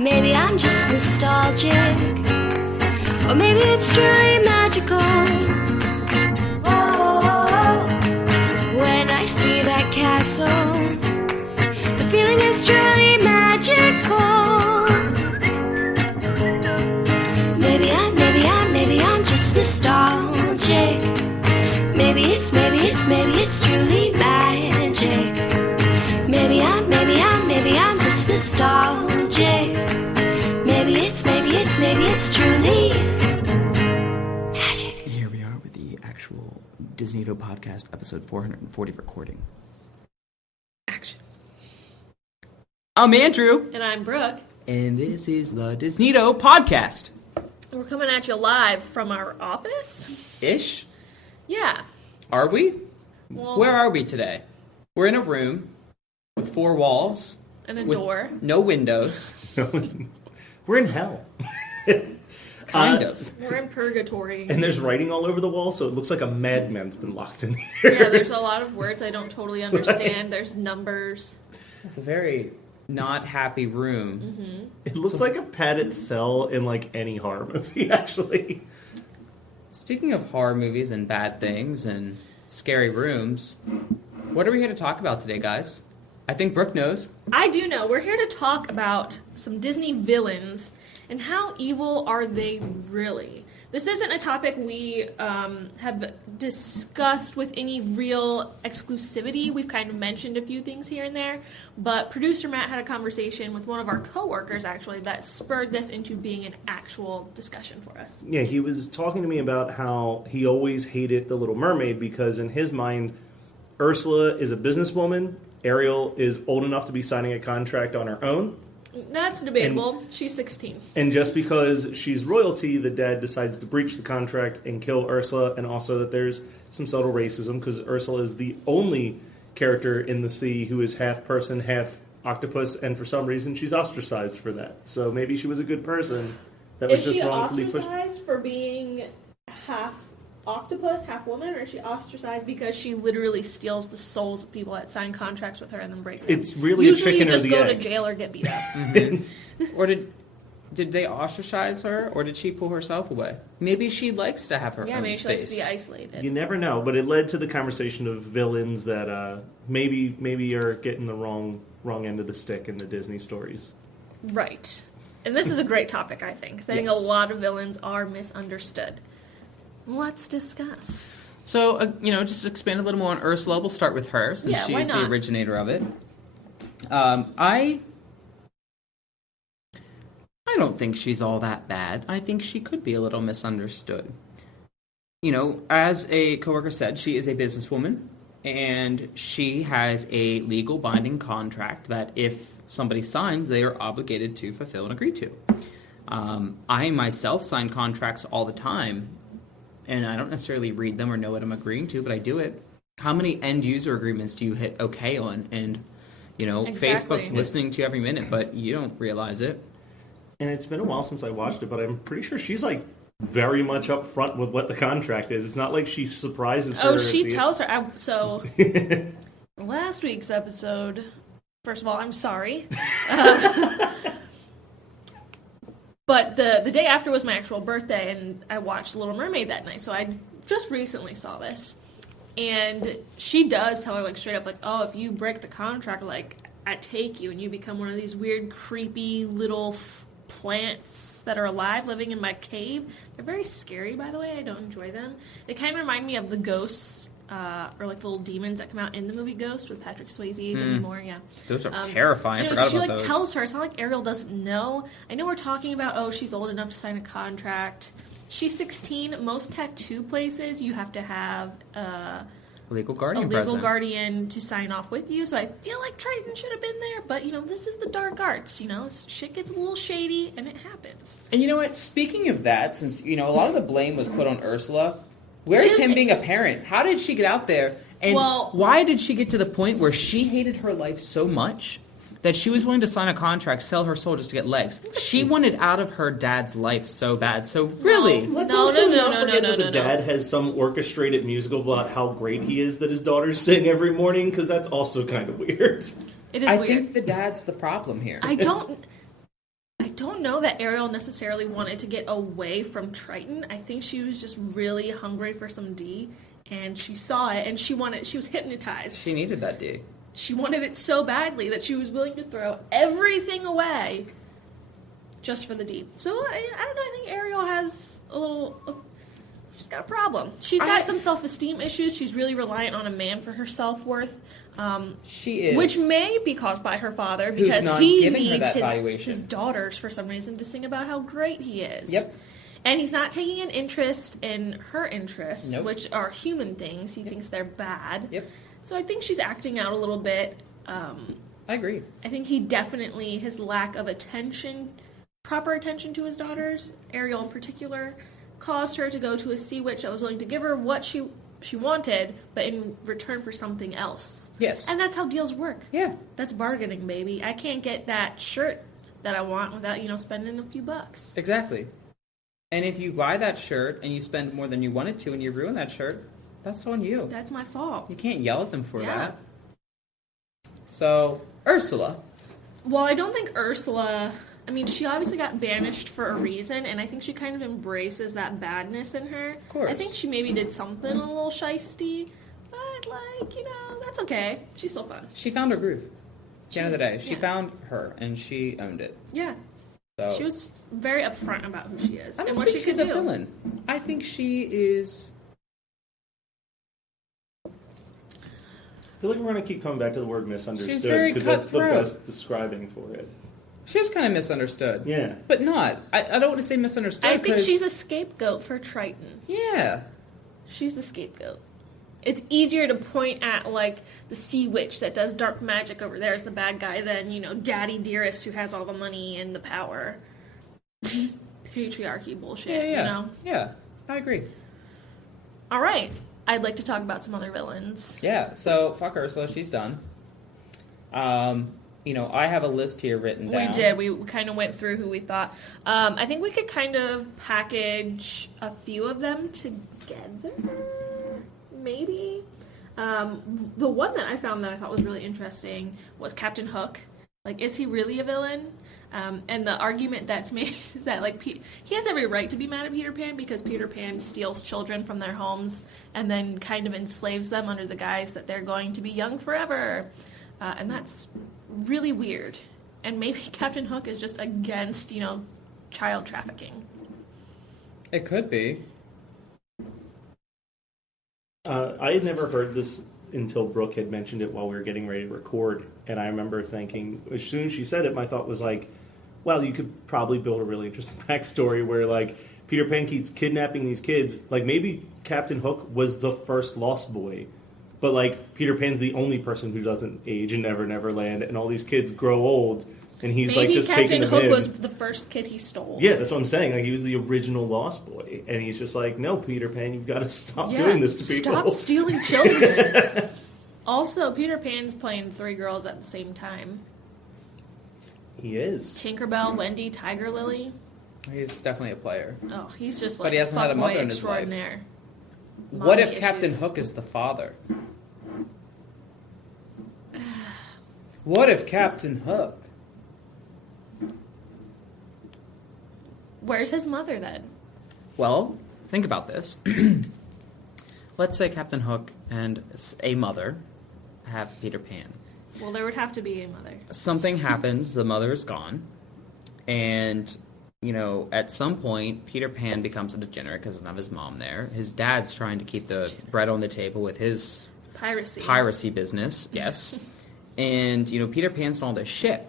Maybe I'm just nostalgic, or maybe it's truly magical. Oh, when I see that castle, the feeling is truly magical. Maybe I'm just nostalgic. Maybe it's truly magic. Maybe I'm just nostalgic. Maybe it's truly magic. Here we are with the actual DisNeato podcast, episode 440 recording. Action. I'm Andrew. And I'm Brooke. And this is the DisNeato podcast. We're coming at you live from our office. Ish? Yeah. Are we? Well, Where are we today? We're in a room with 4 walls. And a with door. No windows. We're in hell. Kind of. We're in purgatory. And there's writing all over the wall, so it looks like a madman's been locked in here. Yeah, there's a lot of words I don't totally understand. There's numbers. It's a very not happy room. Mm-hmm. It looks like a padded cell in like any horror movie, actually. Speaking of horror movies and bad things and scary rooms, what are we here to talk about today, guys? I think Brooke knows. I do know. We're here to talk about some Disney villains and how evil are they really. This isn't a topic we have discussed with any real exclusivity. We've kind of mentioned a few things here and there, but producer Matt had a conversation with one of our coworkers, actually, that spurred this into being an actual discussion for us. Yeah, he was talking to me about how he always hated The Little Mermaid because in his mind, Ursula is a businesswoman, Ariel is old enough to be signing a contract on her own. That's debatable. She's 16. And just because she's royalty, the dad decides to breach the contract and kill Ursula, and also that there's some subtle racism because Ursula is the only character in the sea who is half person, half octopus, and for some reason she's ostracized for that. So maybe she was a good person that was Is just she wrongfully pushed. ostracized for being half octopus, half woman, or is she ostracized because she literally steals the souls of people that sign contracts with her and then break them? It's really Usually a chicken you just or the go egg. to jail or get beat up. Mm-hmm. Or did they ostracize her, or did she pull herself away? Maybe she likes to have her Yeah, own maybe she likes to space. be isolated. You never know, but it led to the conversation of villains that maybe are getting the wrong end of the stick in the Disney stories. Right. And this is a great topic, I think, because I think a Yes. lot of villains are misunderstood. Let's discuss. So, just to expand a little more on Ursula, we'll start with her, since Yeah, why she's the not? originator of it. I don't think she's all that bad. I think she could be a little misunderstood. As a coworker said, she is a businesswoman, and she has a legal binding contract that if somebody signs, they are obligated to fulfill and agree to. I myself sign contracts all the time, and I don't necessarily read them or know what I'm agreeing to, but I do it. How many end user agreements do you hit okay on? And, Exactly. Facebook's listening to you every minute, but you don't realize it. And it's been a while since I watched it, but I'm pretty sure she's like very much upfront with what the contract is. It's not like she surprises her. Oh, she tells her. So, last week's episode, first of all, I'm sorry. But the day after was my actual birthday, and I watched Little Mermaid that night, so I just recently saw this. And she does tell her, like, straight up, like, oh, if you break the contract, like, I take you, and you become one of these weird, creepy little plants that are alive living in my cave. They're very scary, by the way. I don't enjoy them. They kind of remind me of the ghosts, or like the little demons that come out in the movie Ghost with Patrick Swayze, Demi Moore, yeah. Those are terrifying. I Anyway, forgot so about she, those. tells her, it's not like Ariel doesn't know. I know we're talking about, oh, she's old enough to sign a contract. She's 16. Most tattoo places, you have to have Legal a guardian legal present. guardian to sign off with you. So I feel like Triton should have been there. But, this is the dark arts, Shit gets a little shady, and it happens. And you know what? Speaking of that, since, a lot of the blame was put on Ursula, where's him being a parent? How did she get out there? And why did she get to the point where she hated her life so much that she was willing to sign a contract, sell her soul just to get legs? She wanted out of her dad's life so bad. So really, Let's No, also no, not no, forget no, that no, the no. dad has some orchestrated musical about how great he is that his daughters sing every morning, because that's also kind of weird. It is I weird. think the dad's the problem here. I don't don't know that Ariel necessarily wanted to get away from Triton. I think she was just really hungry for some D, and she saw it, and she was hypnotized. She needed that D. She wanted it so badly that she was willing to throw everything away just for the D. So, I don't know, I think Ariel has she's got a problem. She's got some self-esteem issues. She's really reliant on a man for her self-worth. She is. Which may be caused by her father, because he needs his daughters, for some reason, to sing about how great he is. Yep. And he's not taking an interest in her interests, Nope. which are human things. He thinks they're bad. Yep. So I think she's acting out a little bit. I agree. I think he definitely, his lack of proper attention to his daughters, Ariel in particular, caused her to go to a sea witch that was willing to give her what she wanted, but in return for something else. Yes. And that's how deals work. Yeah. That's bargaining, baby. I can't get that shirt that I want without, spending a few bucks. Exactly. And if you buy that shirt and you spend more than you wanted to and you ruin that shirt, that's on you. That's my fault. You can't yell at them for that. So, Ursula. Well, I don't think Ursula... I mean, she obviously got banished for a reason, and I think she kind of embraces that badness in her. Of course. I think she maybe did something a little shisty, but, that's okay. She's still fun. She found her groove. At the end of the day, she found her, and she owned it. Yeah. So She was very upfront about who she is I don't and what think she she's can a do. villain. I think she is... I feel like we're going to keep coming back to the word misunderstood. She's very because that's the cutthroat. best describing for it. She was kind of misunderstood. Yeah. But not. I don't want to say misunderstood. I think 'cause- she's a scapegoat for Triton. Yeah. She's the scapegoat. It's easier to point at, the sea witch that does dark magic over there as the bad guy than, Daddy Dearest who has all the money and the power. Patriarchy bullshit, Yeah. Yeah, I agree. All right. I'd like to talk about some other villains. Yeah, so fuck Ursula, she's done. I have a list here written down. We did. We kind of went through who we thought. I think we could kind of package a few of them together, maybe. The one that I found that I thought was really interesting was Captain Hook. Is he really a villain? And the argument that's made is that, he has every right to be mad at Peter Pan because Peter Pan steals children from their homes and then kind of enslaves them under the guise that they're going to be young forever. And that's really weird. And maybe Captain Hook is just against, child trafficking. It could be. I had never heard this until Brooke had mentioned it while we were getting ready to record, and I remember thinking, as soon as she said it, my thought was well, you could probably build a really interesting backstory where, Peter Pan keeps kidnapping these kids. Maybe Captain Hook was the first Lost Boy, but, Peter Pan's the only person who doesn't age in Never Never Land, and all these kids grow old, and he's, maybe just Captain taking them Hook in. was the first kid he stole. Yeah, that's what I'm saying. He was the original Lost Boy, and he's just no, Peter Pan, you've got to stop doing this to people. Stop stealing children. Also, Peter Pan's playing 3 girls at the same time. He is. Tinkerbell, Wendy, Tiger Lily. He's definitely a player. Oh, he's just But he hasn't had a mother fuckboy in his life. extraordinaire. What if Mommy Captain issues. Hook is the father? What if Captain Hook? Where's his mother then? Well, think about this. Let's say Captain Hook and a mother have Peter Pan. Well, there would have to be a mother. Something happens, the mother is gone, and, at some point, Peter Pan becomes a degenerate because of his mom there. His dad's trying to keep the bread on the table with his piracy business, yes. And, Peter Pan's on this ship.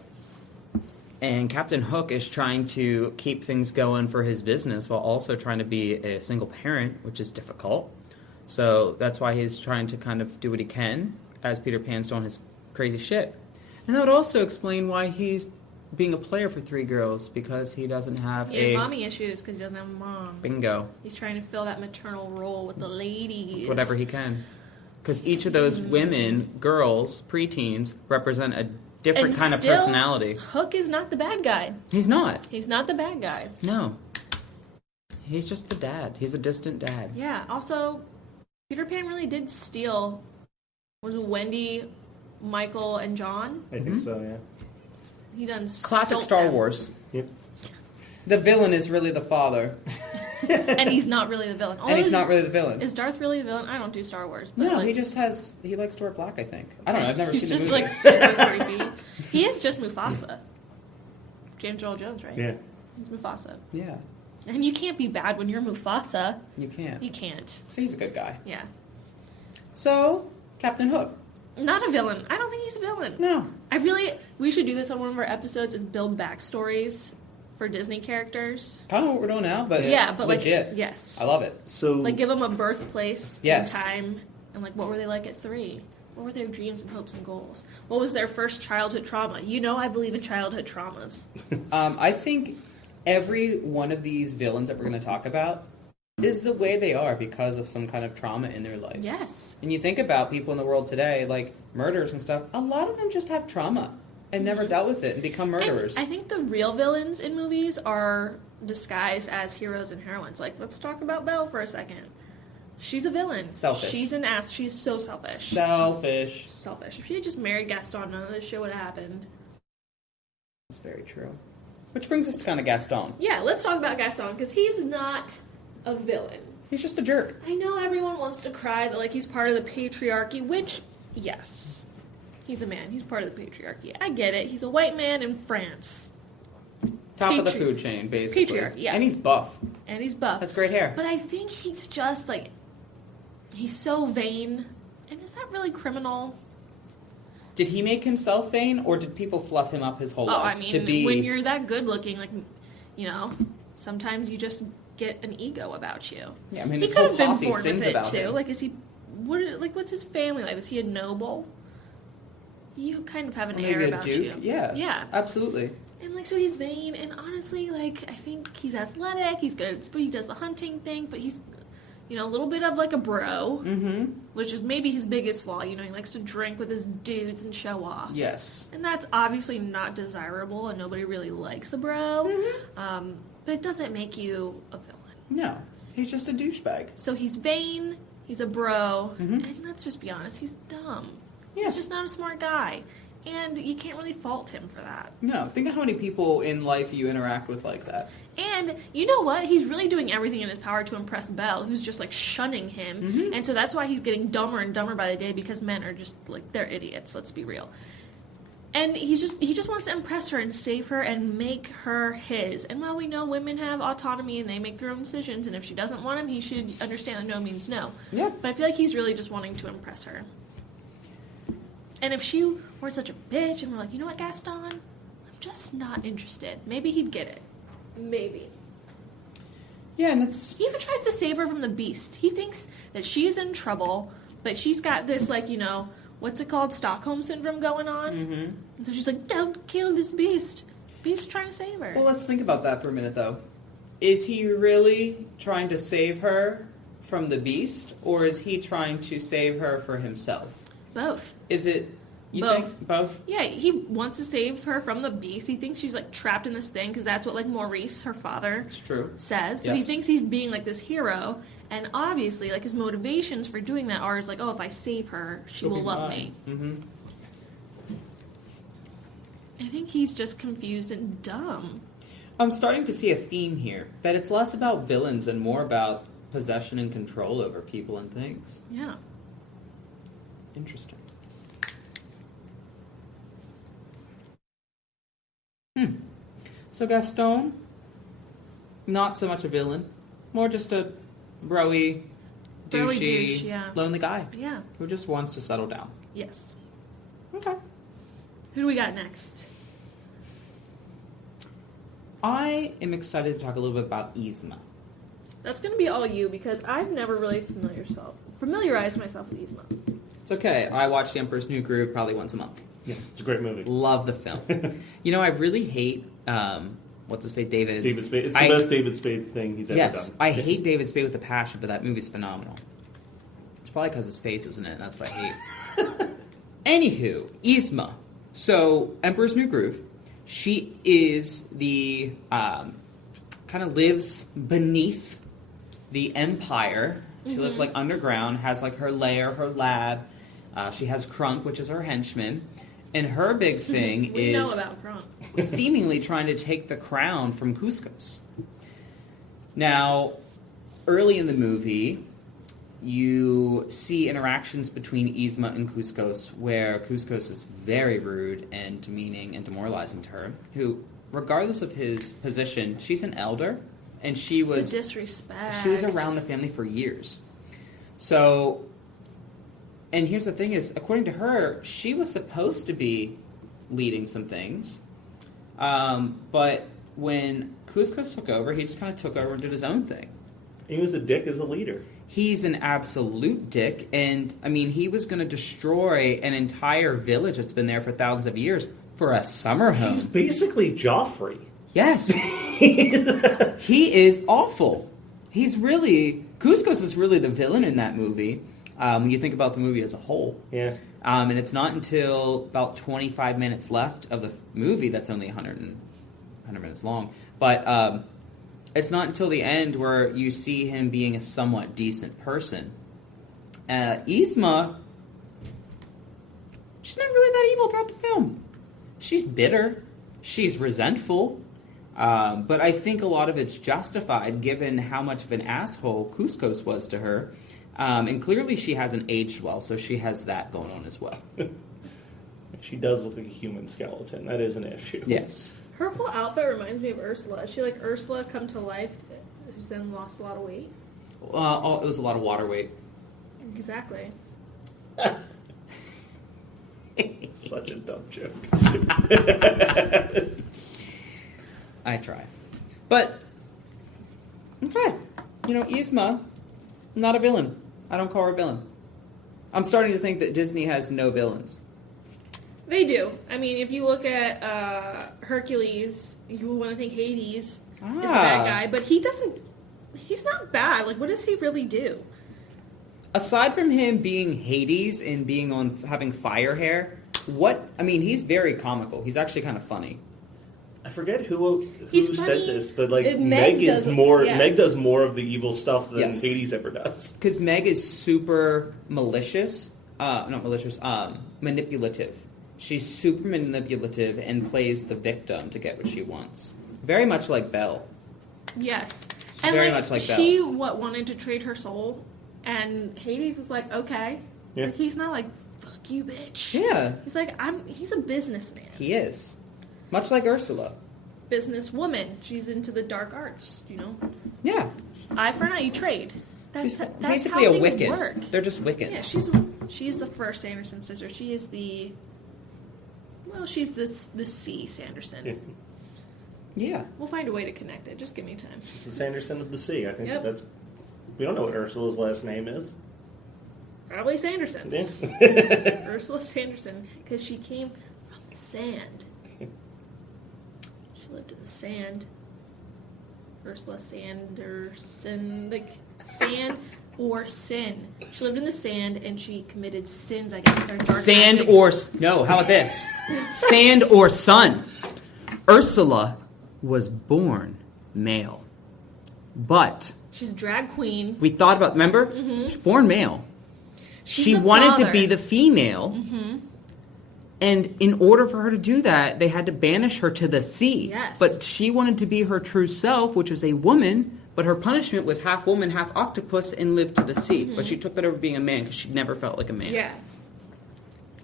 And Captain Hook is trying to keep things going for his business while also trying to be a single parent, which is difficult. So that's why he's trying to kind of do what he can as Peter Pan's on his crazy shit. And that would also explain why he's being a player for 3 girls, because he doesn't have He has mommy issues because he doesn't have a mom. Bingo. He's trying to fill that maternal role with the ladies. Whatever he can. Because each of those women, girls, preteens, represent a different kind of still, personality. Hook is not the bad guy. He's not. He's not the bad guy. No. He's just the dad. He's a distant dad. Yeah. Also, Peter Pan really did steal. Was it Wendy, Michael, and John? I think so, yeah. He done Classic stole Star them. Wars. Yep. The villain is really the father. And he's not really the villain. And he's not really the villain. Is Darth really the villain? I don't do Star Wars. But No, like, he likes to wear black, I think. I don't know, I've never he's seen the just movie. like super creepy. He is just Mufasa. James Earl Jones, right? Yeah. He's Mufasa. Yeah, And you can't be bad when you're Mufasa. you can't. You can't. So he's a good guy. Yeah. So, Captain Hook. Not a villain. I don't think he's a villain. No. We should do this on one of our episodes, is build backstories for Disney characters. Kind of what we're doing now, but Yeah, but legit. like, yes. I love it. So Like, give them a birthplace Yes. and time, and like, what were they like at 3? What were their dreams and hopes and goals? What was their first childhood trauma? You know, I believe in childhood traumas. I think every one of these villains that we're going to talk about is the way they are because of some kind of trauma in their life. Yes. And you think about people in the world today, like murderers and stuff, a lot of them just have trauma and never dealt with it and become murderers. And I think the real villains in movies are disguised as heroes and heroines. Like, let's talk about Belle for a second. She's a villain. Selfish. She's an ass. She's so selfish. Selfish. Selfish. If she had just married Gaston, none of this shit would have happened. That's very true. Which brings us to kind of Gaston. Yeah, let's talk about Gaston, because he's not a villain. He's just a jerk. I know everyone wants to cry that, like, he's part of the patriarchy, which, yes. He's a man. He's part of the patriarchy. I get it. He's a white man in France. Top of the food chain, basically. Patriarch, yeah. And he's buff. And he's buff. That's great hair. But I think he's just, like, he's so vain. And is that really criminal? Did he make himself vain, or did people fluff him up his whole life I mean, to be... when you're that good looking, like, you know, sometimes you just get an ego about you. Yeah, I mean, He his could whole have been posse born sings with it, about too. him. Like, what's his family life? Is he a noble? You kind of have an Maybe air a about duke? you. Yeah. Yeah. Absolutely. And, like, so he's vain, and honestly, like, I think he's athletic, he's good at he does the hunting thing, but he's, you know, a little bit of, like, a bro, which is maybe his biggest flaw. You know, he likes to drink with his dudes and show off. Yes. And that's obviously not desirable, and nobody really likes a bro, but it doesn't make you a villain. No. He's just a douchebag. So he's vain, he's a bro, and let's just be honest, he's dumb. Yeah. He's just not a smart guy. And you can't really fault him for that. No. Think of how many people in life you interact with like that. And you know what? He's really doing everything in his power to impress Belle, who's just, like, shunning him. And so that's why he's getting dumber and dumber by the day, because men are just, like, they're idiots, let's be real. And he just wants to impress her and save her and make her his. And while we know women have autonomy and they make their own decisions, and if she doesn't want him, he should understand that no means no. Yeah. But I feel like he's really just wanting to impress her. And if she weren't such a bitch and we're like, you know what, Gaston? I'm just not interested. Maybe he'd get it. Maybe. Yeah, and that's... He even tries to save her from the beast. He thinks that she's in trouble, but she's got this, like, you know, what's it called? Stockholm Syndrome going on. And so she's like, don't kill this beast. Beast's trying to save her. Well, let's think about that for a minute, though. Is he really trying to save her from the beast, or is he trying to save her for himself? Both. Is it... You Both. think both? Yeah, he wants to save her from the beast. He thinks she's, like, trapped in this thing, because that's what, like, Maurice, her father, It's true. says. So he Yes. thinks he's being, like, this hero, and obviously, like, his motivations for doing that are, like, oh, if I save her, she will love me. I think he's just confused and dumb. I'm starting to see a theme here, that it's less about villains and more about possession and control over people and things. Yeah. Interesting. So Gaston, not so much a villain, more just a broy, Broy douchey, douche, yeah. lonely guy Yeah. who just wants to settle down. Yes. Okay. Who do we got next? I am excited to talk a little bit about Yzma. That's going to be all you, because I've never really familiarized myself with Yzma. It's okay. I watch The Emperor's New Groove probably once a month. Yeah, it's a great movie. Love the film. You know, I really hate, what's his face, David? David Spade. It's the best David Spade thing he's ever done. Yes, I hate David Spade with a passion, but that movie's phenomenal. It's probably because his face isn't it, and that's what I hate. Anywho, Yzma. So, Emperor's New Groove. She is the, kind of lives beneath the Empire. She lives, like, underground, has, like, her lair, her lab. She has Krunk, which is her henchman. And her big thing We is know about Kronk. seemingly trying to take the crown from Cuscos. Now, early in the movie, you see interactions between Yzma and Cuscos, where Cuscos is very rude and demeaning and demoralizing to her, who, regardless of his position, she's an elder, and she was... The disrespect. She was around the family for years. So, and here's the thing is, according to her, she was supposed to be leading some things, but when Cuscos took over, he just kind of took over and did his own thing. He was a dick as a leader. He's an absolute dick, and, I mean, he was going to destroy an entire village that's been there for thousands of years for a summer home. He's basically Joffrey. Yes. He is awful. He's really... Cuscos is really the villain in that movie, when you think about the movie as a whole. Yeah. And it's not until about 25 minutes left of the movie, that's only 100 minutes long, but it's not until the end where you see him being a somewhat decent person. Yzma, she's not really that evil throughout the film. She's bitter. She's resentful. But I think a lot of it's justified given how much of an asshole Cuscos was to her. And clearly she hasn't aged well, so she has that going on as well. She does look like a human skeleton. That is an issue. Yes. Her whole outfit reminds me of Ursula. Is she like Ursula come to life, who's then lost a lot of weight? It was a lot of water weight. Exactly. Such a dumb joke. I try. But, okay. You know, Yzma, not a villain. I don't call her a villain. I'm starting to think that Disney has no villains. They do. I mean, if you look at Hercules, you want to think Hades is the bad guy, but he doesn't... He's not bad. Like, what does he really do? Aside from him being Hades and being having fire hair, he's very comical. He's actually kind of funny. I forget who He's said funny. this, but like Meg Meg is does- more. yeah. Meg does more of the evil stuff than Yes. Hades ever does. Because Meg is super malicious. Not malicious. Manipulative. She's super manipulative and plays the victim to get what she wants. Very much like Belle. Yes. Very much like she wanted to trade her soul, and Hades was like, okay. Yeah. Like, he's not like, fuck you, bitch. Yeah. He's like, he's a businessman. He is. Much like Ursula. Businesswoman. She's into the dark arts, you know? Yeah. Eye for an eye, you trade. She's That's basically how a things Wiccan. work. They're just Wiccans. Yeah, she's the first Sanderson sister. She is she's the C Sanderson. Yeah. We'll find a way to connect it. Just give me time. It's the Sanderson of the Sea. I think Yep. that's. We don't know what Ursula's last name is. Probably Sanderson. Yeah. Ursula Sanderson, because she came from the sand. She lived in the sand. Ursula Sanderson, like sand or sin. She lived in the sand and she committed sins, I guess. With her dark Sand magic. or... No, how about this? Sand or sun. Ursula was born male. But She's a drag queen. we thought about... Remember? Mm-hmm. She's born male. She's She the wanted to father. be the female. Mm-hmm. And in order for her to do that, they had to banish her to the sea. Yes. But she wanted to be her true self, which was a woman, but her punishment was half woman, half octopus, and lived to the sea. But she took that over being a man because she never felt like a man. Yeah.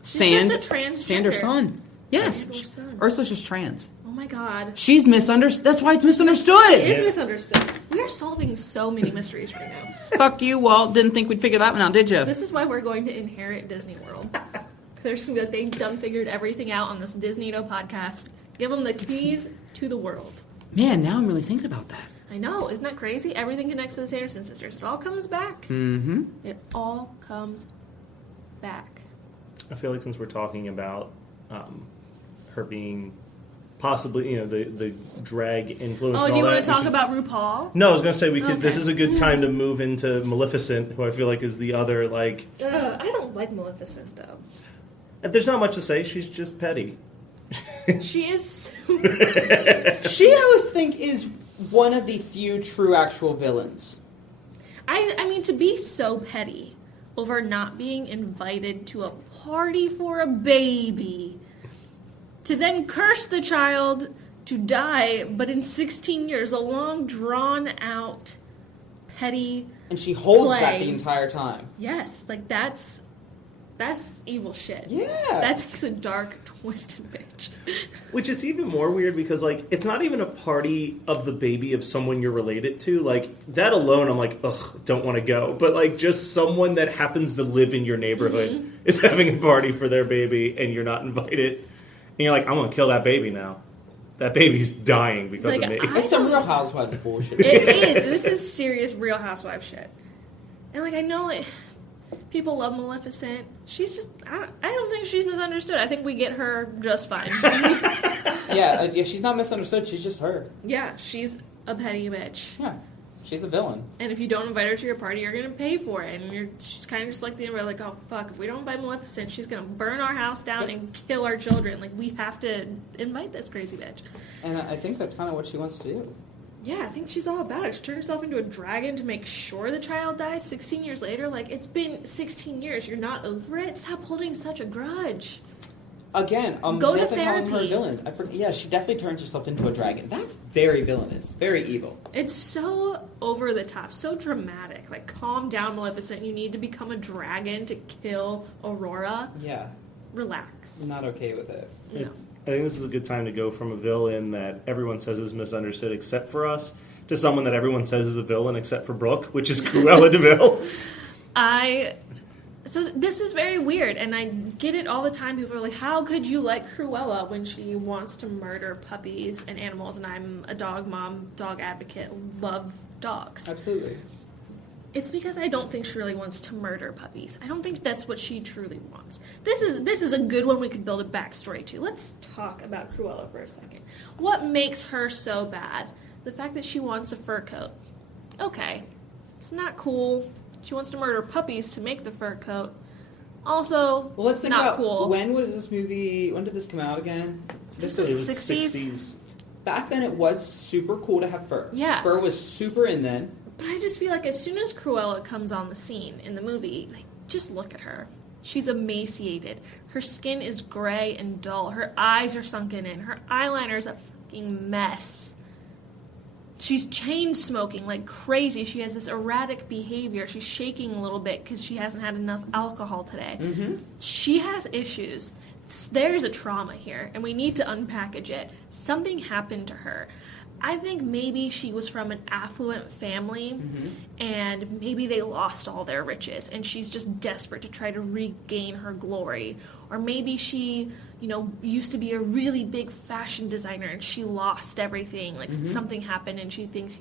Sand, just a transgender. sand or sun. Yes. Sand or sun. Ursula's just trans. Oh my god. She's misunderstood. That's why it's misunderstood. It is misunderstood. We are solving so many mysteries right now. Fuck you, Walt. Didn't think we'd figure that one out, did you? This is why we're going to inherit Disney World. There's going to be like, they done figured everything out on this DisNeato podcast. Give them the keys to the world. Man, now I'm really thinking about that. I know. Isn't that crazy? Everything connects to the Sanderson sisters. It all comes back. Mm-hmm. It all comes back. I feel like since we're talking about her being possibly, the drag influence. Oh, and do you all want that, to we talk should- about RuPaul? No, I was going to say we could. Okay. This is a good time to move into Maleficent, who I feel like is the other like. I don't like Maleficent, though. There's not much to say. She's just petty. She is... She, I always think, is one of the few true actual villains. I mean, to be so petty over not being invited to a party for a baby to then curse the child to die, but in 16 years, a long, drawn-out, petty And she holds play. that the entire time. Yes, like that's evil shit. Yeah. That takes a dark, twisted bitch. Which is even more weird because, like, it's not even a party of the baby of someone you're related to. Like, that alone, I'm like, ugh, don't want to go. But, like, just someone that happens to live in your neighborhood is having a party for their baby and you're not invited. And you're like, I'm going to kill that baby now. That baby's dying because Like, of me. I It's some don't- Real Housewives bullshit. It is. This is serious Real Housewives shit. And, like, I know, like, people love Maleficent. She's just, I don't think she's misunderstood. I think we get her just fine. Yeah, she's not misunderstood. She's just her. Yeah, she's a petty bitch. Yeah, she's a villain. And if you don't invite her to your party, you're going to pay for it. And she's kind of just like the invite, like, oh, fuck, if we don't invite Maleficent, she's going to burn our house down and kill our children. Like, we have to invite this crazy bitch. And I think that's kind of what she wants to do. Yeah, I think she's all about it. She turned herself into a dragon to make sure the child dies 16 years later. Like, it's been 16 years. You're not over it? Stop holding such a grudge. Again, Go to definitely calling her a therapy. villain. Yeah, she definitely turns herself into a dragon. That's very villainous. Very evil. It's so over the top, so dramatic. Like, calm down, Maleficent. You need to become a dragon to kill Aurora. Yeah, Relax. I'm not okay with it. No. I think this is a good time to go from a villain that everyone says is misunderstood except for us to someone that everyone says is a villain except for Brooke, which is Cruella de Vil. So this is very weird, and I get it all the time. People are like, how could you like Cruella when she wants to murder puppies and animals? And I'm a dog mom, dog advocate, love dogs. Absolutely. It's because I don't think she really wants to murder puppies. I don't think that's what she truly wants. This is a good one we could build a backstory to. Let's talk about Cruella for a second. What makes her so bad? The fact that she wants a fur coat. Okay. It's not cool. She wants to murder puppies to make the fur coat. Also, Well, let's think not about cool. when did this come out again? This was It was 60s? 60s. Back then. It was super cool to have fur. Yeah. Fur was super in then. But I just feel like as soon as Cruella comes on the scene in the movie, like, just look at her. She's emaciated. Her skin is gray and dull. Her eyes are sunken in. Her eyeliner is a fucking mess. She's chain smoking like crazy. She has this erratic behavior. She's shaking a little bit because she hasn't had enough alcohol today. Mm-hmm. She has issues. There's a trauma here, and we need to unpackage it. Something happened to her. I think maybe she was from an affluent family, and maybe they lost all their riches, and she's just desperate to try to regain her glory. Or maybe she, used to be a really big fashion designer, and she lost everything. Like, something happened, and she thinks,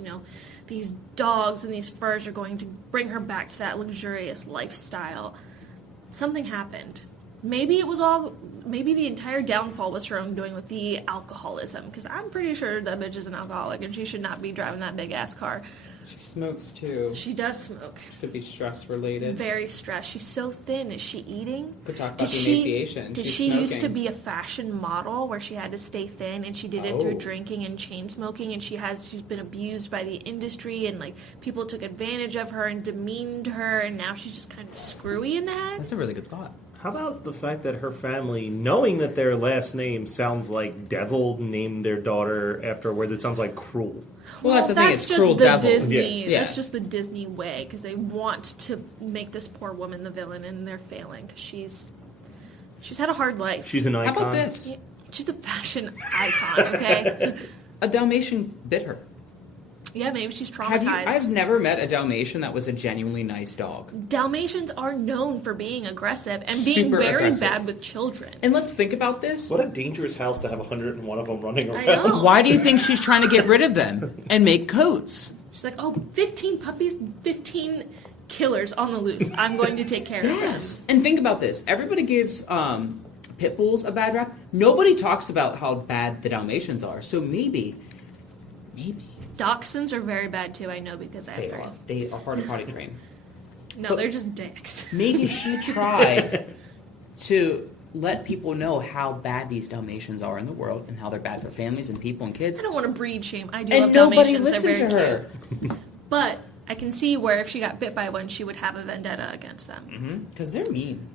these dogs and these furs are going to bring her back to that luxurious lifestyle. Something happened. Maybe the entire downfall was her own doing with the alcoholism, because I'm pretty sure that bitch is an alcoholic, and she should not be driving that big-ass car. She smokes too. She does smoke. Could be stress related. Very stressed. She's so thin. Is she eating? Could talk about the emaciation. Did She's she used to smoking. be a fashion model where she had to stay thin, and she did it through drinking and chain smoking, and she's been abused by the industry, and like people took advantage of her and demeaned her, and now she's just kind of screwy in the head? That's a really good thought. How about the fact that her family, knowing that their last name sounds like devil, named their daughter after a word that sounds like cruel? Well, that's the thing. It's just cruel the devil. Disney. Yeah. That's just the Disney way, because they want to make this poor woman the villain, and they're failing because she's had a hard life. She's an How icon. about this? Yeah, she's a fashion icon. Okay. A Dalmatian bit her. Yeah, maybe she's traumatized. I've never met a Dalmatian that was a genuinely nice dog. Dalmatians are known for being aggressive and being Super very aggressive. bad with children. And let's think about this. What a dangerous house to have 101 of them running I around. know. Why do you think she's trying to get rid of them and make coats? She's like, 15 puppies, 15 killers on the loose. I'm going to take care of them. Yes. And think about this. Everybody gives pit bulls a bad rap. Nobody talks about how bad the Dalmatians are. So maybe. Dachshunds are very bad too, I know, because I have three. They are hard to potty train. No, they're just dicks. Maybe she tried to let people know how bad these Dalmatians are in the world and how they're bad for families and people and kids. I don't want to breed shame. I do And love nobody Dalmatians. They're listened very to cute. her. But I can see where if she got bit by one, she would have a vendetta against them. Because they're mean.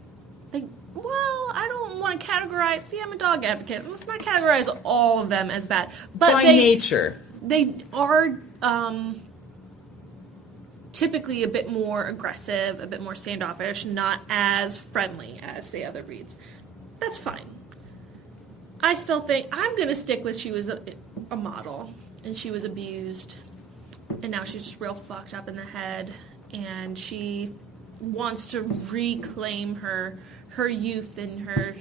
well, I don't want to categorize. See, I'm a dog advocate. Let's not categorize all of them as bad. But By nature. They are typically a bit more aggressive, a bit more standoffish, not as friendly as, say, other breeds. That's fine. I still think I'm going to stick with she was a model, and she was abused, and now she's just real fucked up in the head, and she wants to reclaim her youth and her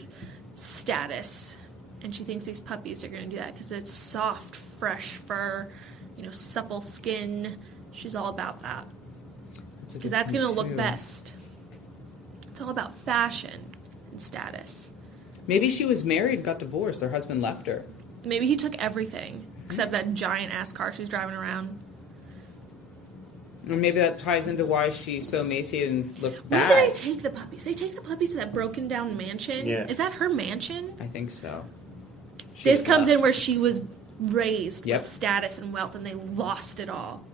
status, and she thinks these puppies are going to do that because it's soft, fresh fur, supple skin. She's all about that because that's going to look best. It's all about fashion and status. Maybe she was married and got divorced. Her husband left her. Maybe he took everything except that giant ass car she's driving around. Or maybe that ties into why she's so emaciated and looks bad. Where do they take the puppies? They take the puppies to that broken down mansion? Yeah. Is that her mansion? I think so. This comes in where she was raised Yep. with status and wealth, and they lost it all.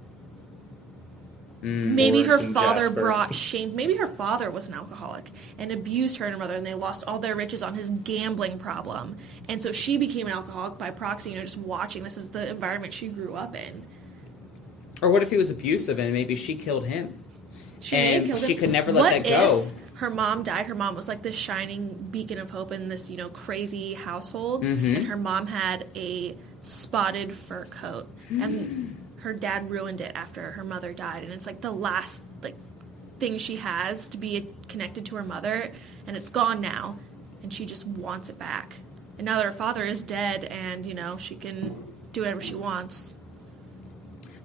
Mm. Maybe her Boris and father Jasper. brought shame. Maybe her father was an alcoholic and abused her and her mother, and they lost all their riches on his gambling problem. And so she became an alcoholic by proxy, just watching. This is the environment she grew up in. Or what if he was abusive and maybe she killed him? She could never let that go. If her mom died? Her mom was like this shining beacon of hope in this, crazy household. Mm-hmm. And her mom had a spotted fur coat. And her dad ruined it after her mother died. And it's like the last thing she has to be connected to her mother. And it's gone now. And she just wants it back. And now that her father is dead and, she can do whatever she wants.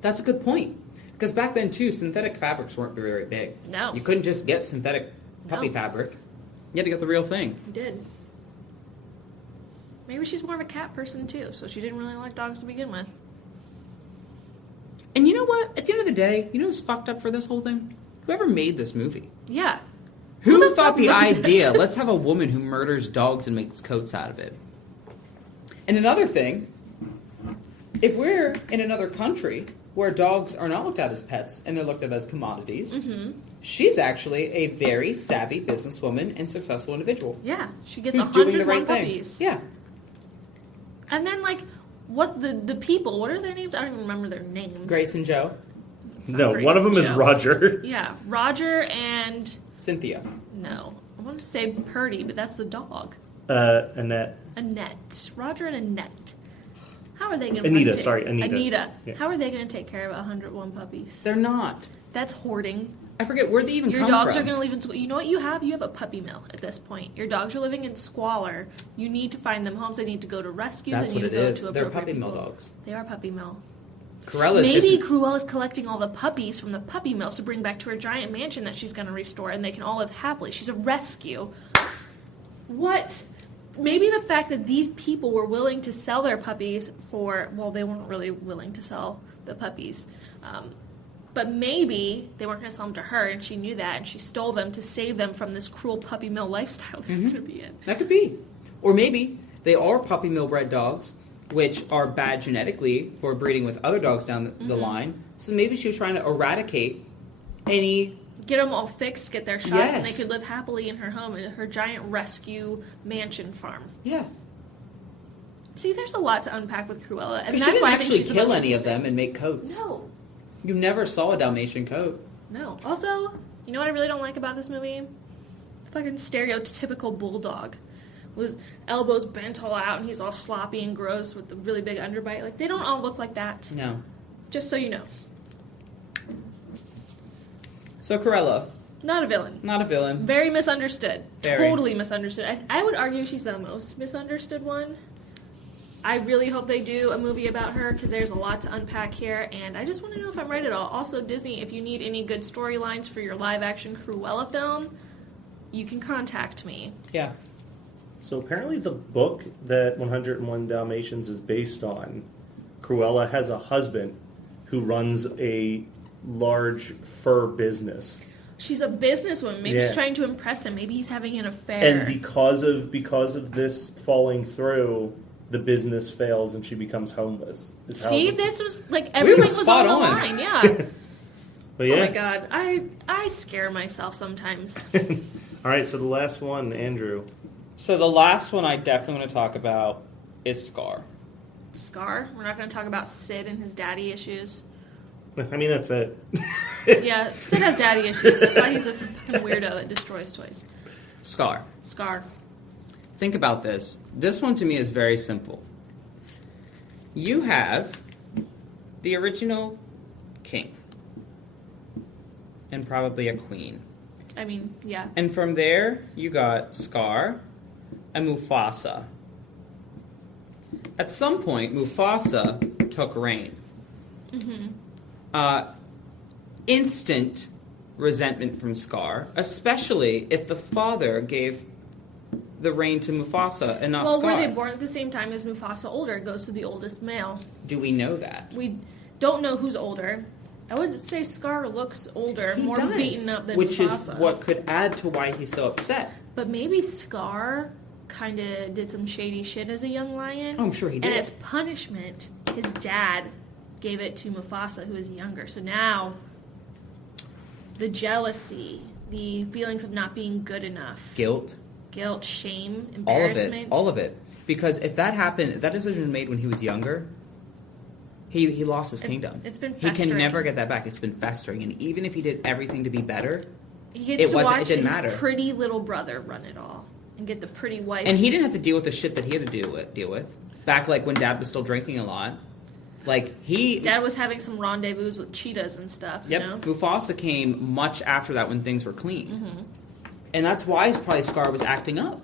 That's a good point. Because back then, too, synthetic fabrics weren't very big. No. You couldn't just get synthetic puppy fabric. You had to get the real thing. You did. Maybe she's more of a cat person, too, so she didn't really like dogs to begin with. And you know what? At the end of the day, you know who's fucked up for this whole thing? Whoever made this movie. Yeah. Who thought the wrote idea, this? let's have a woman who murders dogs and makes coats out of it? And another thing, if we're in another country where dogs are not looked at as pets and they're looked at as commodities, she's actually a very savvy businesswoman and successful individual. Yeah. She gets Who's doing the 101 right thing. puppies. Yeah. And then, what the people, what are their names? I don't even remember their names. Grace and Joe. It's not No, Grace one of them and is Joe. Roger. Yeah. Roger and... Cynthia. No. I want to say Purdy, but that's the dog. Annette. Annette. Roger and Annette. How are they going to... Anita, sorry, Anita. Yeah. How are they going to take care of 101 puppies? They're not. That's hoarding. I forget where they even Your come dogs from. are going to live in... You know what you have? You have a puppy mill at this point. Your dogs are living in squalor. You need to find them homes. They need to go to rescues. That's they need what to it go is. to They're appropriate puppy mill people. dogs. They are puppy mill. Cruella's Maybe just... Cruella's collecting all the puppies from the puppy mills to bring back to her giant mansion that she's going to restore, and they can all live happily. She's a rescue. What? Maybe the fact that these people were willing to sell their puppies for... Well, they weren't really willing to sell the puppies. But maybe they weren't going to sell them to her, and she knew that, and she stole them to save them from this cruel puppy mill lifestyle they're going to be in. That could be. Or maybe they are puppy mill bred dogs, which are bad genetically for breeding with other dogs down the line. So maybe she was trying to eradicate any... Get them all fixed, get their shots, and they Yes. could live happily in her home, in her giant rescue mansion farm. Yeah. See, there's a lot to unpack with Cruella, and Because that's she didn't why I think actually she's the kill most any of interesting. them and make coats. No, You never saw a Dalmatian coat. no. Also, you know what I really don't like about this movie? The fucking stereotypical bulldog with elbows bent all out, and he's all sloppy and gross with the really big underbite. Like, they don't all look like that. No. Just so you know. So Cruella, Not a villain. not a villain. Very misunderstood. Very. Totally misunderstood. I would argue she's the most misunderstood one. I really hope they do a movie about her because there's a lot to unpack here, and I just want to know if I'm right at all. Also, Disney, if you need any good storylines for your live-action Cruella film, you can contact me. Yeah. So apparently the book that 101 Dalmatians is based on, Cruella has a husband who runs a large fur business. She's a businesswoman. Maybe Yeah. she's trying to impress him. Maybe he's having an affair. And because of this falling through, the business fails and she becomes homeless. Is how See, the- this was like were everything was spot on the on. line. Yeah. But yeah. Oh my god, I scare myself sometimes. All right, so the last one, Andrew. So the last one I definitely want to talk about is Scar. Scar? We're not going to talk about Sid and his daddy issues. I mean, that's it. Yeah, Sid has daddy issues. That's why he's a fucking weirdo that destroys toys. Scar. Scar. Think about this. This one to me is very simple. You have the original king. And probably a queen. I mean, yeah. And from there, you got Scar and Mufasa. At some point, Mufasa took reign. Mm-hmm. Instant resentment from Scar, especially if the father gave the reign to Mufasa and not Scar. Well, were they born at the same time as Mufasa older? It goes to the oldest male. Do we know that? We don't know who's older. I would say Scar looks older, more beaten up than which Mufasa. Which is what could add to why he's so upset. But maybe Scar kind of did some shady shit as a young lion. Oh, I'm sure he did. And as punishment, his dad gave it to Mufasa, who is younger. So now, the jealousy, the feelings of not being good enough. Guilt, shame, embarrassment. All of it. Because if that happened, if that decision was made when he was younger, he lost his kingdom. It's been He festering. can never get that back. It's been festering. And even if he did everything to be better, He gets to watch it didn't his matter. pretty little brother run it all. And get the pretty wife. And he didn't have to deal with the shit that he had to deal with. Back like when Dad was still drinking a lot. Dad was having some rendezvous with cheetahs and stuff, Yep. you know? Mufasa came much after that when things were clean. Mm-hmm. And that's why probably Scar was acting up.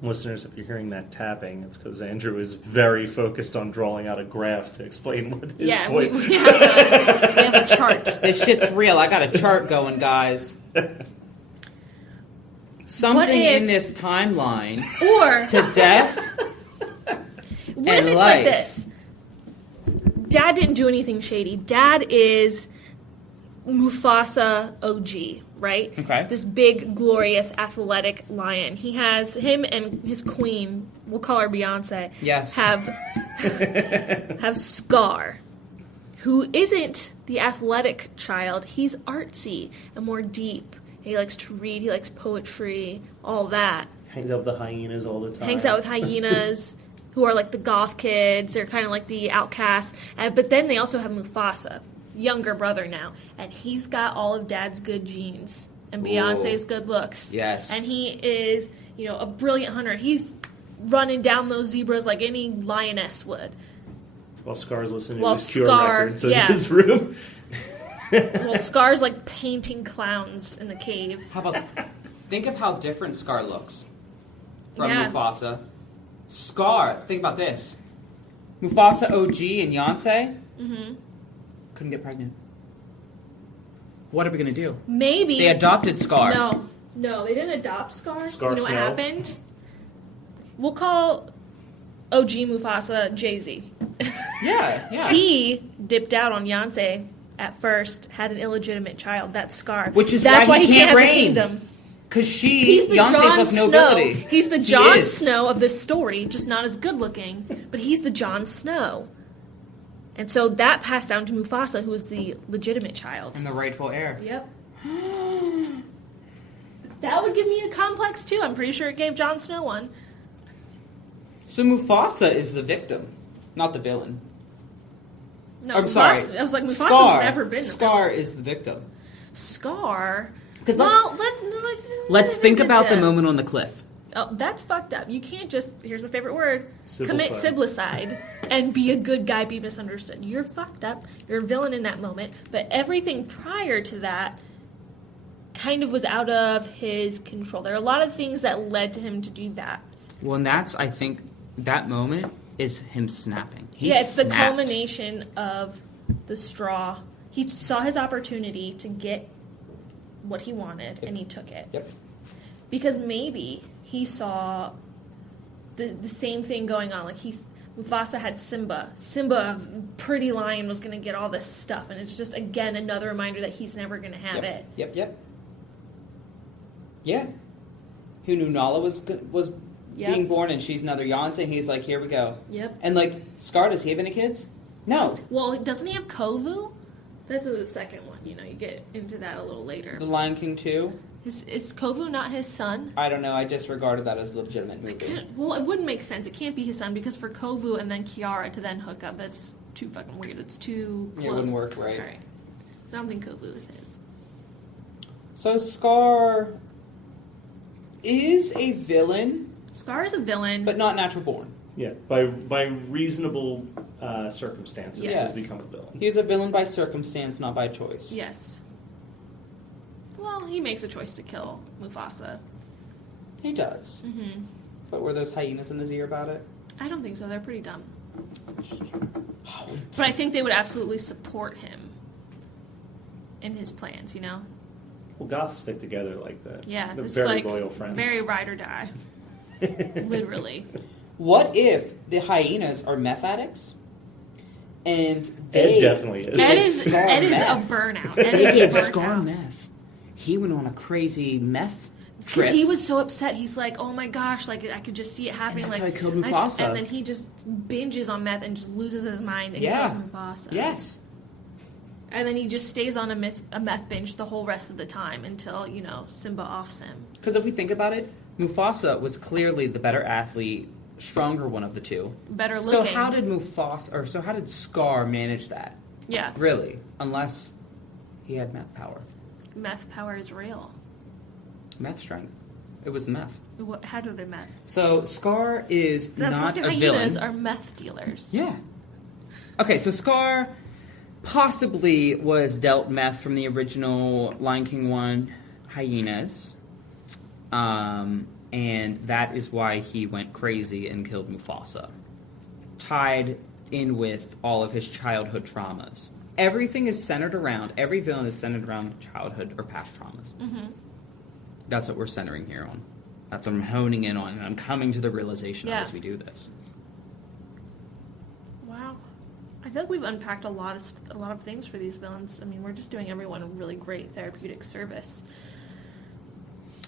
Listeners, if you're hearing that tapping, it's because Andrew is very focused on drawing out a graph to explain what his point. We have a chart. This shit's real. I got a chart going, guys. Something in this timeline Or to death what and if it's life. like this? Dad didn't do anything shady. Dad is Mufasa OG, right? Okay. This big, glorious, athletic lion. He has him and his queen, we'll call her Beyonce, Yes. have Scar, who isn't the athletic child. He's artsy and more deep. He likes to read. He likes poetry, all that. Hangs out with the hyenas all the time. Hangs out with hyenas, who are like the goth kids. They're kind of like the outcasts. But then they also have Mufasa, younger brother now. And he's got all of Dad's good genes and Beyonce's good looks. Yes. And he is, a brilliant hunter. He's running down those zebras like any lioness would. While Scar's listening While to his Cure Scar- records in yeah. his room. Well, Scar's like painting clowns in the cave. How about think of how different Scar looks from Yeah. Mufasa. Scar, think about this. Mufasa OG and Beyonce couldn't get pregnant. What are we going to do? Maybe. They adopted Scar. No, they didn't adopt Scar. Scar You know what Snow. happened? We'll call OG Mufasa Jay-Z. Yeah. He dipped out on Beyonce at first, had an illegitimate child. That's Scar. Which is That's why why he can't have a reign. kingdom. Because He's the Jon Beyonce's of Snow. nobility. He's the He Jon is. Snow of this story, just not as good looking. But he's the Jon Snow. And so that passed down to Mufasa, who was the legitimate child. And the rightful heir. Yep. That would give me a complex, too. I'm pretty sure it gave Jon Snow one. So Mufasa is the victim, not the villain. No, I'm sorry. I was like, Mufasa's Scar. never been the Scar is the victim. Scar? 'Cause Well, Let's think about the moment on the cliff. Oh, that's fucked up. You can't just, here's my favorite word, Siblicide. commit siblicide and be a good guy, be misunderstood. You're fucked up. You're a villain in that moment. But everything prior to that kind of was out of his control. There are a lot of things that led to him to do that. Well, and that's, I think, that moment is him snapping. He It's the snapped. culmination of the straw. He saw his opportunity to get what he wanted, and he took it. Yep. Because maybe he saw the same thing going on. Like Mufasa had Simba. Simba, pretty lion, was going to get all this stuff, and it's just again another reminder that he's never going to have it. Yep. Yeah. Who knew Nala was Yep. being born, and she's another Beyonce, and he's like, here we go. Yep. And, like, Scar, does he have any kids? No. Well, doesn't he have Kovu? This is the second one. You get into that a little later. The Lion King 2? Is Kovu not his son? I don't know. I disregarded that as a legitimate movie. Well, it wouldn't make sense. It can't be his son because for Kovu and then Kiara to then hook up, that's too fucking weird. It's too close. It wouldn't work, right? All right. So I don't think Kovu is his. So Scar is a villain. Scar is a villain. But not natural born. Yeah, by reasonable circumstances, Yes. he's become a villain. He's a villain by circumstance, not by choice. Yes. Well, he makes a choice to kill Mufasa. He does. Mm-hmm. But were those hyenas in his ear about it? I don't think so. They're pretty dumb. But I think they would absolutely support him in his plans, Well, goths stick together like that. Yeah. They're it's very like loyal friends. Very ride or die. Literally. What if the hyenas are meth addicts? And Ed definitely is. Ed is a burnout. Ed is They a gave Scar burnout. meth. He went on a crazy meth Because trip. he was so upset. He's like, oh my gosh, like I could just see it happening. And that's like how he killed Mufasa. and then he just binges on meth and just loses his mind and Yeah. kills Mufasa. Yes. And then he just stays on a meth binge the whole rest of the time until, Simba offs him. Because if we think about it, Mufasa was clearly the better athlete, stronger one of the two. Better So looking. how did Scar manage that? Yeah. Really? Unless he had meth power. Meth power is real. Meth strength. It was meth. What had to have been meth? So Scar is The not fucking a hyenas villain. are meth dealers. Yeah. Okay, so Scar possibly was dealt meth from the original Lion King 1 hyenas. And that is why he went crazy and killed Mufasa. Tied in with all of his childhood traumas. Every villain is centered around childhood or past traumas. Mm-hmm. That's what we're centering here on. That's what I'm honing in on, and I'm coming to the realization of as we do this. Wow. I feel like we've unpacked a lot of things for these villains. I mean, we're just doing everyone a really great therapeutic service.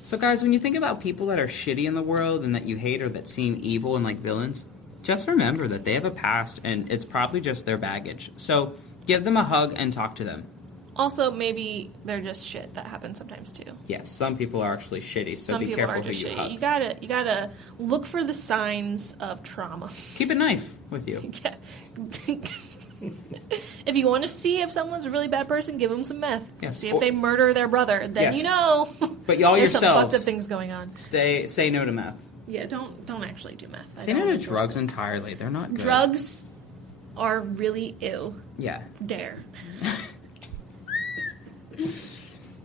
So guys, when you think about people that are shitty in the world and that you hate or that seem evil and like villains, just remember that they have a past and it's probably just their baggage. So give them a hug and talk to them. Also, maybe they're just shit. That happens sometimes too. Yes, some people are actually shitty, so Some be people careful are who just you shitty. hug. You gotta look for the signs of trauma. Keep a knife with you. Yeah. If you want to see if someone's a really bad person, give them some meth. Yes. See if they murder their brother. Then Yes. you know. But y'all there's some yourselves, fucked up things going on. say no to meth. Yeah, don't actually do meth. I Say don't no to endorse drugs it. entirely. They're not good. Drugs are really ew. Yeah. Dare.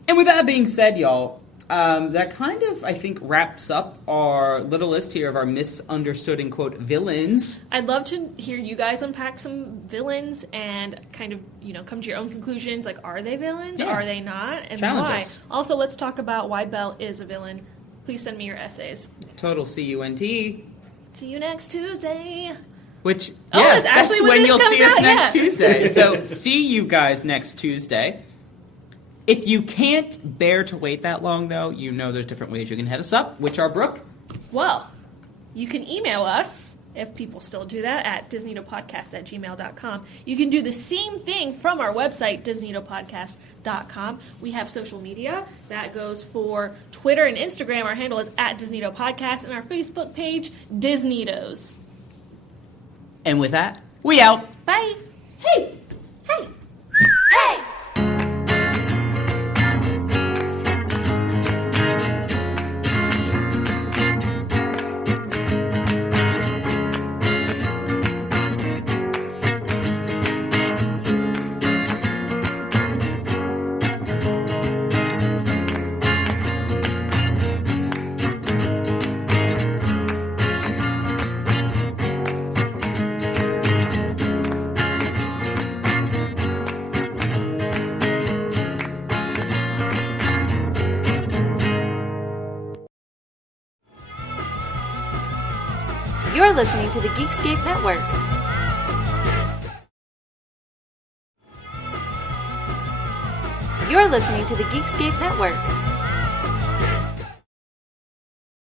And with that being said, y'all, that kind of, I think, wraps up our little list here of our misunderstood, in quote, villains. I'd love to hear you guys unpack some villains and kind of, come to your own conclusions. Like, are they villains? Yeah. Are they not? And Challenge why? us. Also, let's talk about why Belle is a villain. Please send me your essays. Total C-U-N-T. See you next Tuesday. Which, Oh, yeah, that's actually when when this you'll comes see us out, next yeah. Tuesday. So, see you guys next Tuesday. If you can't bear to wait that long, though, there's different ways you can hit us up, which are, Brooke? Well, you can email us, if people still do that, at DisNeatoPodcast@gmail.com. You can do the same thing from our website, DisNeatoPodcast.com. We have social media. That goes for Twitter and Instagram. Our handle is at DisNeatoPodcast, and our Facebook page, DisNeatos. And with that, we out. Bye. Hey! Hey! Hey! You're listening to the Geekscape Network. You're listening to the Geekscape Network.